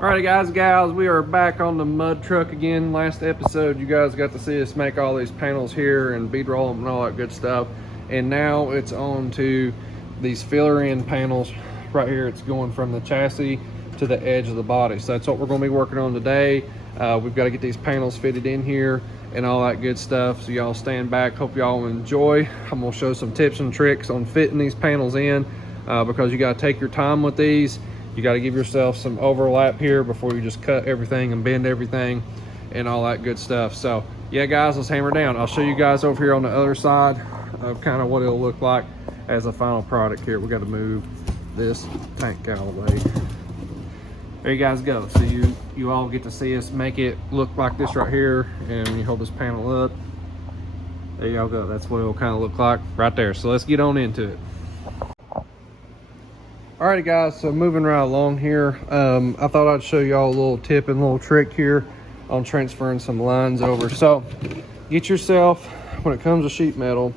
Alrighty guys and gals, we are back on the mud truck again. Last episode you guys got to see us make all these panels here and bead roll them and all that good stuff, and now it's on to these filler end panels right here. It's going from the chassis to the edge of the body, so that's what we're going to be working on today. We've got to get these panels fitted in here and all that good stuff, so y'all stand back. Hope y'all enjoy. I'm going to show some tips and tricks on fitting these panels in, because you got to take your time with these. You got to give yourself some overlap here before you just cut everything and bend everything and all that good stuff. So yeah guys, let's hammer down. I'll show you guys over here on the other side of kind of what it'll look like as a final product here. We got to move this tank out of the way. There you guys go. So you all get to see us make it look like this right here, and when you hold this panel up, there y'all go. That's what it'll kind of look like right there. So let's get on into it. Alrighty guys, so moving right along here, I thought I'd show y'all a little tip and a little trick here on transferring some lines over. So get yourself, when it comes to sheet metal,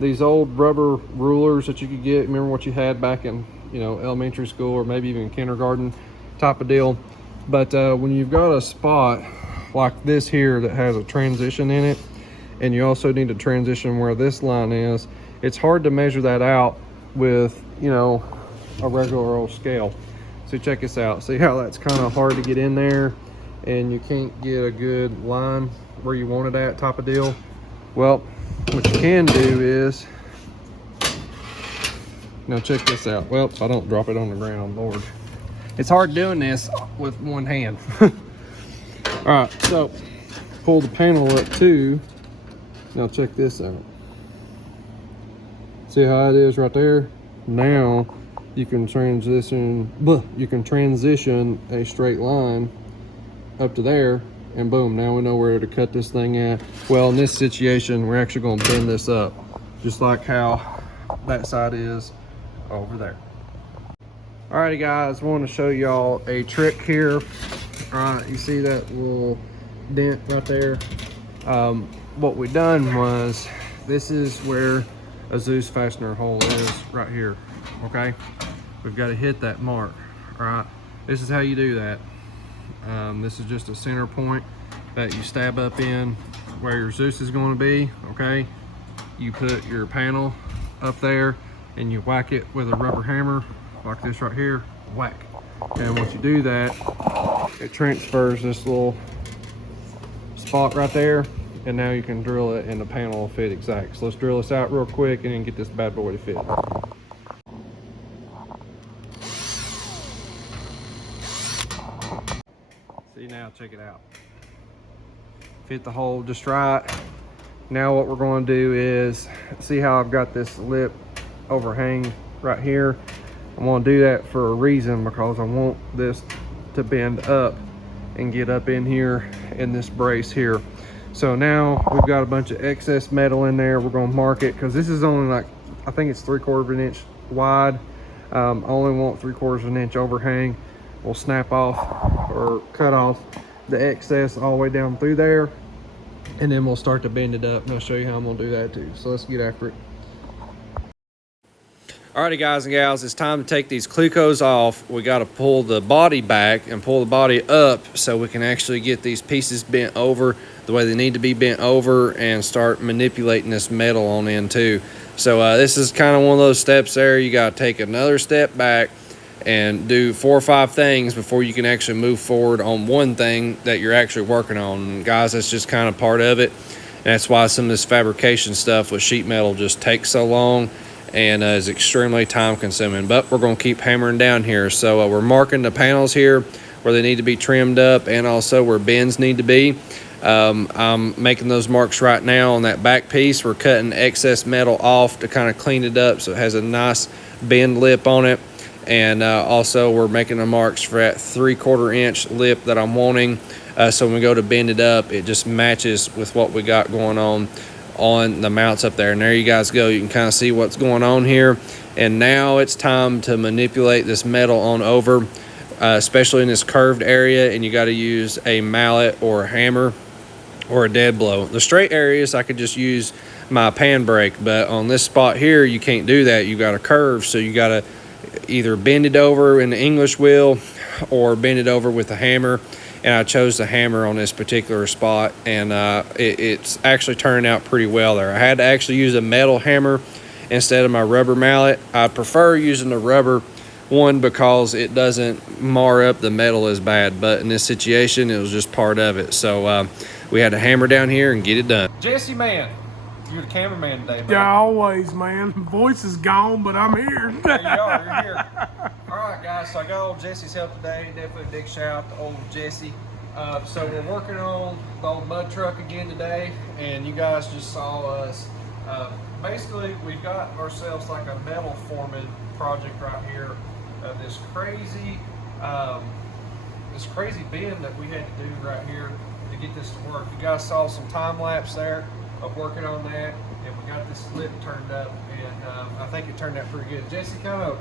these old rubber rulers that you could get. Remember what you had back in, you know, elementary school or maybe even kindergarten type of deal. But when you've got a spot like this here that has a transition in it, and you also need to transition where this line is, it's hard to measure that out with, you know, a regular old scale. So check this out. See how that's kind of hard to get in there and you can't get a good line where you want it at type of deal? Well, what you can do is, now check this out. Well, if I don't drop it on the ground, Lord. It's hard doing this with one hand. All right, so pull the panel up too. Now check this out. See how it is right there? Now you can transition a straight line up to there, and boom, now we know where to cut this thing at. Well, in this situation, we're actually going to bend this up just like how that side is over there. Alrighty guys, I want to show y'all a trick here. Alright, you see that little dent right there? What we done was, this is where a Zeus fastener hole is right here. Okay, we've got to hit that mark. All right, this is how you do that. This is just a center point that you stab up in where your Zeus is going to be. Okay, you put your panel up there and you whack it with a rubber hammer like this right here. Whack. And once you do that, it transfers this little spot right there, and now you can drill it and the panel will fit exact. So let's drill this out real quick and then get this bad boy to fit. See, now check it out. Fit the hole just right. Now what we're going to do is, see how I've got this lip overhang right here? I'm going to do that for a reason, because I want this to bend up and get up in here in this brace here. So now we've got a bunch of excess metal in there. We're going to mark it, because this is only like, I think it's 3/4 of an inch wide. I only want 3/4 of an inch overhang. We'll snap off or cut off the excess all the way down through there, and then we'll start to bend it up, and I'll show you how I'm going to do that too. So let's get after it. Alrighty guys and gals, it's time to take these Clecos off. We got to pull the body back and pull the body up so we can actually get these pieces bent over the way they need to be bent over and start manipulating this metal on in too. So this is kind of one of those steps there. You got to take another step back and do 4 or 5 things before you can actually move forward on one thing that you're actually working on. And guys, that's just kind of part of it. And that's why some of this fabrication stuff with sheet metal just takes so long and is extremely time consuming. But we're going to keep hammering down here. So we're marking the panels here where they need to be trimmed up, and also where bends need to be. I'm making those marks right now on that back piece. We're cutting excess metal off to kind of clean it up so it has a nice bend lip on it. And also we're making the marks for that 3/4 inch lip that I'm wanting, so when we go to bend it up, it just matches with what we got going on the mounts up there. And there you guys go. You can kind of see what's going on here. And now it's time to manipulate this metal on over, especially in this curved area, and you got to use a mallet or a hammer or a dead blow. The straight areas I could just use my pan brake, but on this spot here you can't do that. You got a curve, so you got to either bend it over in the English wheel or bend it over with a hammer. And I chose the hammer on this particular spot, and it's actually turning out pretty well there. I had to actually use a metal hammer instead of my rubber mallet. I prefer using the rubber one because it doesn't mar up the metal as bad, but in this situation it was just part of it. So we had to hammer down here and get it done. Jesse, man, you're the cameraman today, man. Yeah, always, man. Voice is gone, but I'm here. There you are, you're here. All right, guys, so I got old Jesse's help today. Definitely a big shout out to old Jesse. So we're working on the old mud truck again today, and you guys just saw us. Basically, we've got ourselves like a metal forming project right here. This crazy bend that we had to do right here to get this to work. You guys saw some time lapse there of working on that, and we got this lip turned up, and I think it turned out pretty good. Jesse, kind of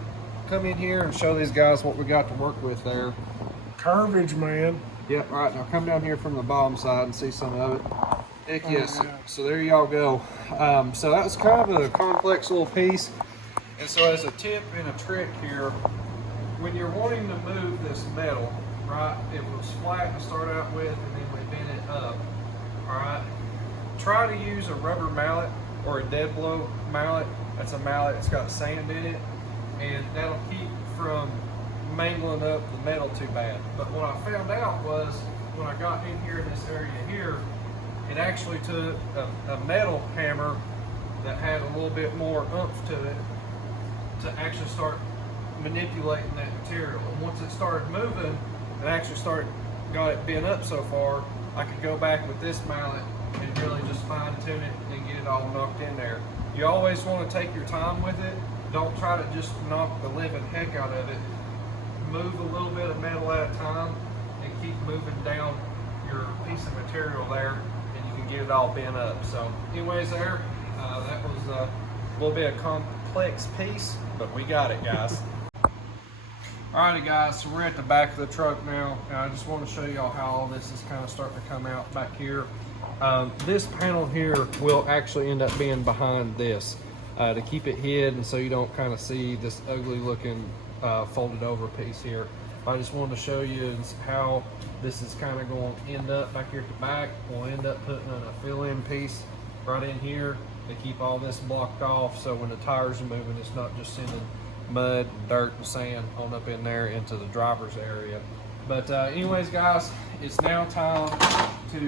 come in here and show these guys what we got to work with there. Curvage, man. Yep, all right, now come down here from the bottom side and see some of it. Heck yes, so there y'all go. So that was kind of a complex little piece. And so as a tip and a trick here, when you're wanting to move this metal, right, it was flat to start out with, and then we bend it up, all right? Try to use a rubber mallet or a dead blow mallet. That's a mallet that's got sand in it, and that'll keep from mangling up the metal too bad. But what I found out was when I got in here in this area here, it actually took a metal hammer that had a little bit more oomph to it to actually start manipulating that material. And once it started moving and actually got it bent up so far, I could go back with this mallet and really just fine tune it and get it all knocked in there. You always want to take your time with it. Don't try to just knock the living heck out of it. Move a little bit of metal at a time and keep moving down your piece of material there, and you can get it all bent up. So anyways there, that was a little bit of complex piece, but we got it, guys. Alrighty guys, so we're at the back of the truck now, and I just want to show y'all how all this is kind of starting to come out back here. This panel here will actually end up being behind this to keep it hid, and so you don't kind of see this ugly looking folded over piece here. I just wanted to show you how this is kind of going to end up back here at the back. We'll end up putting in a fill-in piece right in here to keep all this blocked off, so when the tires are moving, it's not just sending mud and dirt and sand on up in there into the driver's area. But anyways guys, it's now time to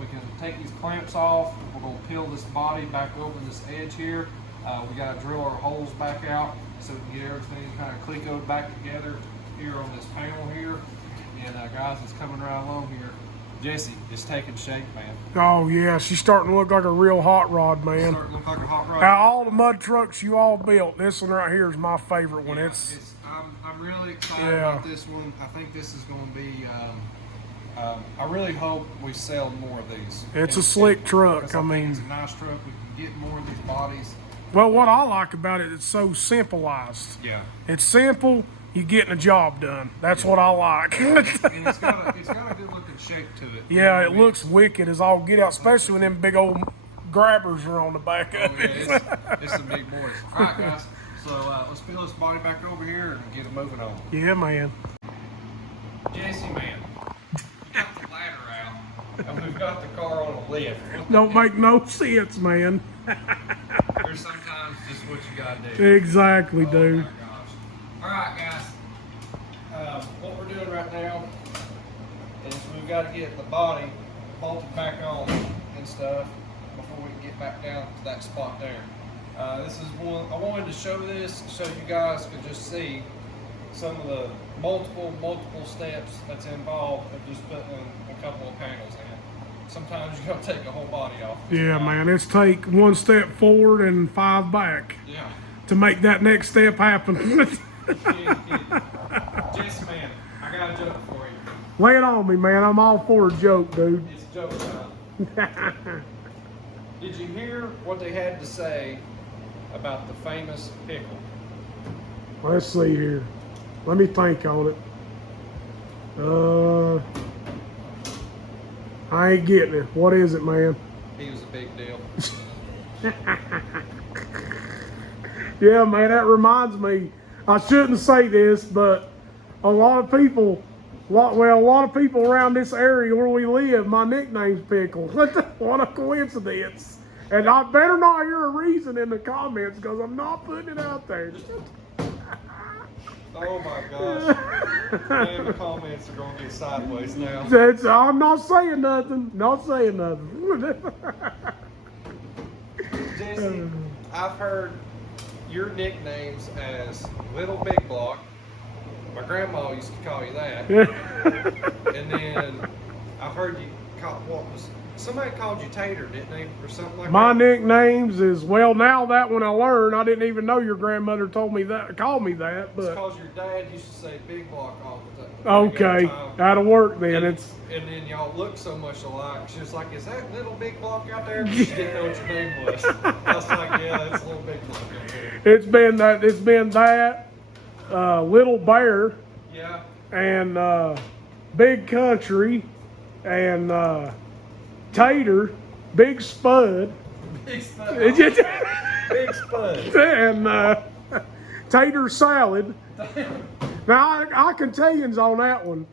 we can take these clamps off. We're going to peel this body back over this edge here. We got to drill our holes back out so we can get everything kind of clecoed back together here on this panel here. And guys, it's coming right along here. Jesse, it's taking shape, man. Oh yeah, she's starting to look like a real hot rod, man. Starting to look like a hot rod. Out of all the mud trucks you all built, this one right here is my favorite one. Yeah, I'm really excited about this one. I think this is going to be. I really hope we sell more of these. It's a slick truck. I mean, it's a nice truck. We can get more of these bodies. Well, what I like about it, it's so simpleized. Yeah. It's simple. You getting a job done. That's what I like. And it's got a good looking shape to it. Yeah, it looks wicked as all get out, especially when them big old grabbers are on the back of it. It's some big boys. All right, guys. So let's peel this body back over here and get it moving on. Yeah, man. Jesse, man, we got the ladder out, and we've got the car on a lift. Don't make no sense, man. There's sometimes just what you gotta do. Exactly, dude. My gosh. All right, guys. What we're doing right now is we've got to get the body bolted back on and stuff before we can get back down to that spot there. This is one I wanted to show this so you guys could just see some of the multiple steps that's involved of just putting a couple of panels in. Sometimes you gotta take a whole body off. Yeah, man. It's take one step forward and 5 back. Yeah. To make that next step happen. Jesse, man, I got a joke for you. Lay it on me, man. I'm all for a joke, dude. It's joke time. Did you hear what they had to say about the famous pickle? Let's see here. Let me think on it. I ain't getting it. What is it, man? He was a big deal. Yeah, man, that reminds me. I shouldn't say this, but a lot of people around this area where we live, my nickname's Pickle. What a coincidence. And I better not hear a reason in the comments because I'm not putting it out there. Oh my gosh. Man, the comments are going to get sideways now. I'm not saying nothing. Not saying nothing. Jesse, I've heard your nicknames as Little Big Block. My grandma used to call you that. And then I've heard you call, somebody called you Tater, didn't they? Or something like My that? nicknames is, well, now that one I learned, I didn't even know your grandmother called me that, but. It's because your dad used to say Big Block all the time. Okay, that'll work then. And then y'all look so much alike. She was like, "Is that Little Big Block out there?" She didn't know what your name was. I was like, "Yeah, it's Little Big Block out there." It's been that, Little Bear, Yeah. and Big Country, and Tater, Big Spud. Big Spud. Big Spud. And Tater Salad. Now I can tell you on that one.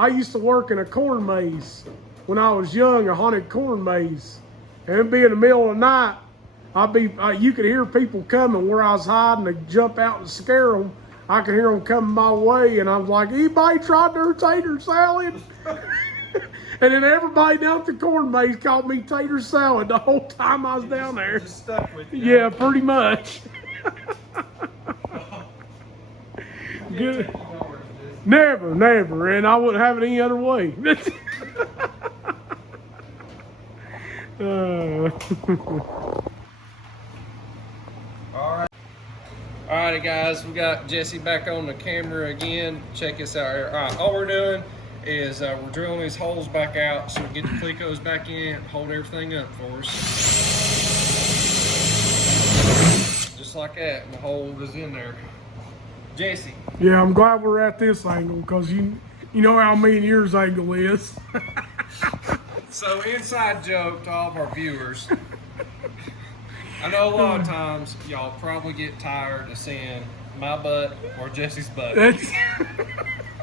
I used to work in a corn maze when I was young, a haunted corn maze, and it'd be in the middle of the night. You could hear people coming where I was hiding. To jump out and scare them. I could hear them coming my way, and I was like, "Anybody tried their tater salad?" And then everybody down at the corn maze called me Tater Salad the whole time I was down there. Just stuck with you. Yeah, pretty much. Good. Never, and I wouldn't have it any other way. Alrighty guys, we got Jesse back on the camera again. Check this out here. Alright, all we're doing is we're drilling these holes back out so we get the clecos back in, hold everything up for us. Just like that, and the hole is in there. Jesse. Yeah, I'm glad we're at this angle because you know how mean yours angle is. So inside joke to all of our viewers. I know a lot of times y'all probably get tired of seeing my butt or Jesse's butt.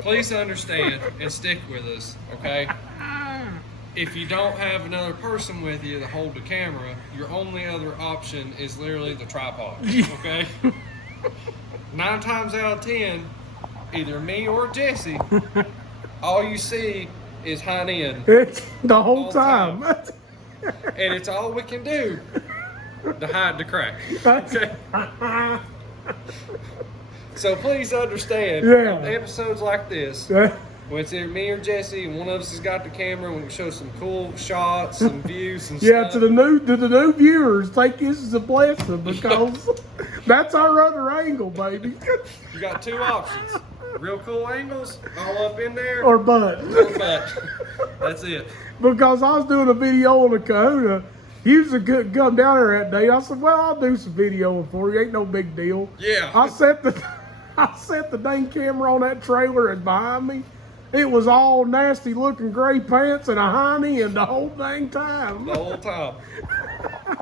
Please understand and stick with us, okay? If you don't have another person with you to hold the camera, your only other option is literally the tripod, okay? 9 times out of 10, either me or Jesse, all you see is hind end. It's the whole time. And it's all we can do to hide the crack. Okay? So please understand, episodes like this, when it's either me or Jesse and one of us has got the camera, we can show some cool shots and views and stuff. To the new viewers, take this as a blessing because that's our other angle, baby. You got 2 options. Real cool angles, all up in there. Or butt. That's it. Because I was doing a video on the Kahuna. He was a good come down there that day. I said, well, I'll do some video for you. Ain't no big deal. Yeah. I set the dang camera on that trailer and behind me. It was all nasty looking gray pants and a hiney and the whole dang time. The whole time.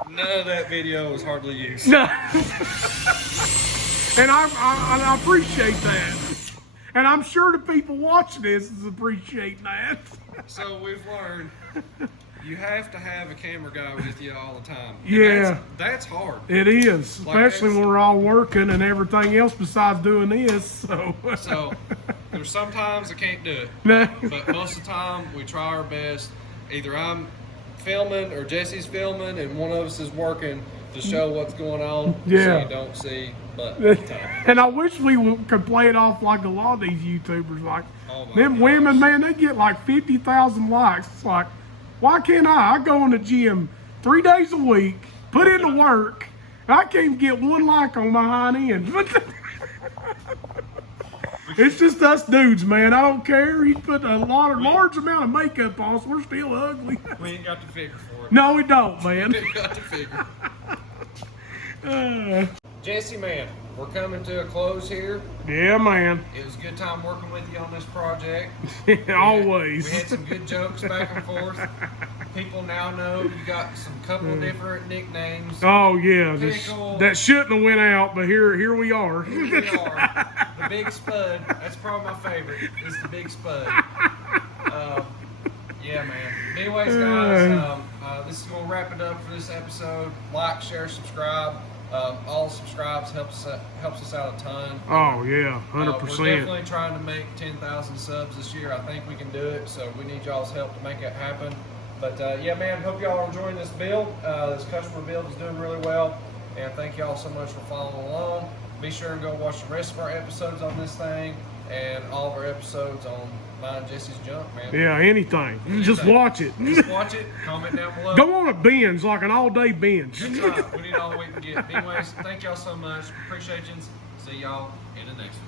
None of that video was hardly used. No. And I appreciate that. And I'm sure the people watching this is appreciating that. So we've learned you have to have a camera guy with you all the time. And yeah. That's hard. It is, especially when we're all working and everything else besides doing this. So there's sometimes I can't do it. No. But most of the time we try our best. Either I'm filming or Jesse's filming and one of us is working to show what's going on so you don't see but and I wish we could play it off like a lot of these YouTubers, like them gosh. women, man, they get like 50,000 likes. It's like, why can't I go in the gym 3 days a week, put in the work, I can't get 1 like on my hind end. It's just us dudes, man. I don't care. He put a large amount of makeup on us. We're still ugly. We ain't got the figure for it. No, we don't, man. We ain't got the figure. Jesse, man, we're coming to a close here. Yeah, man. It was a good time working with you on this project. Always. We had some good jokes back and forth. People now know you got some couple different nicknames. Oh yeah, Pickle. that shouldn't have went out, but here we are. Here we are. The Big Spud. That's probably my favorite. Is the Big Spud. Yeah, man. Anyways, guys, this is gonna wrap it up for this episode. Like, share, subscribe. All subscribes helps us out a ton. Oh yeah, 100%. We're definitely trying to make 10,000 subs this year. I think we can do it, so we need y'all's help to make it happen. But yeah, man, hope y'all are enjoying this build. This customer build is doing really well, and thank y'all so much for following along. Be sure and go watch the rest of our episodes on this thing, and all of our episodes on mine, Jesse's Junk, man. Yeah, anything. Just watch it. Just watch it. Comment down below. Go on a binge, like an all-day binge. That's right. We need all we can get. Anyways, thank y'all so much. Appreciate you. See y'all in the next one.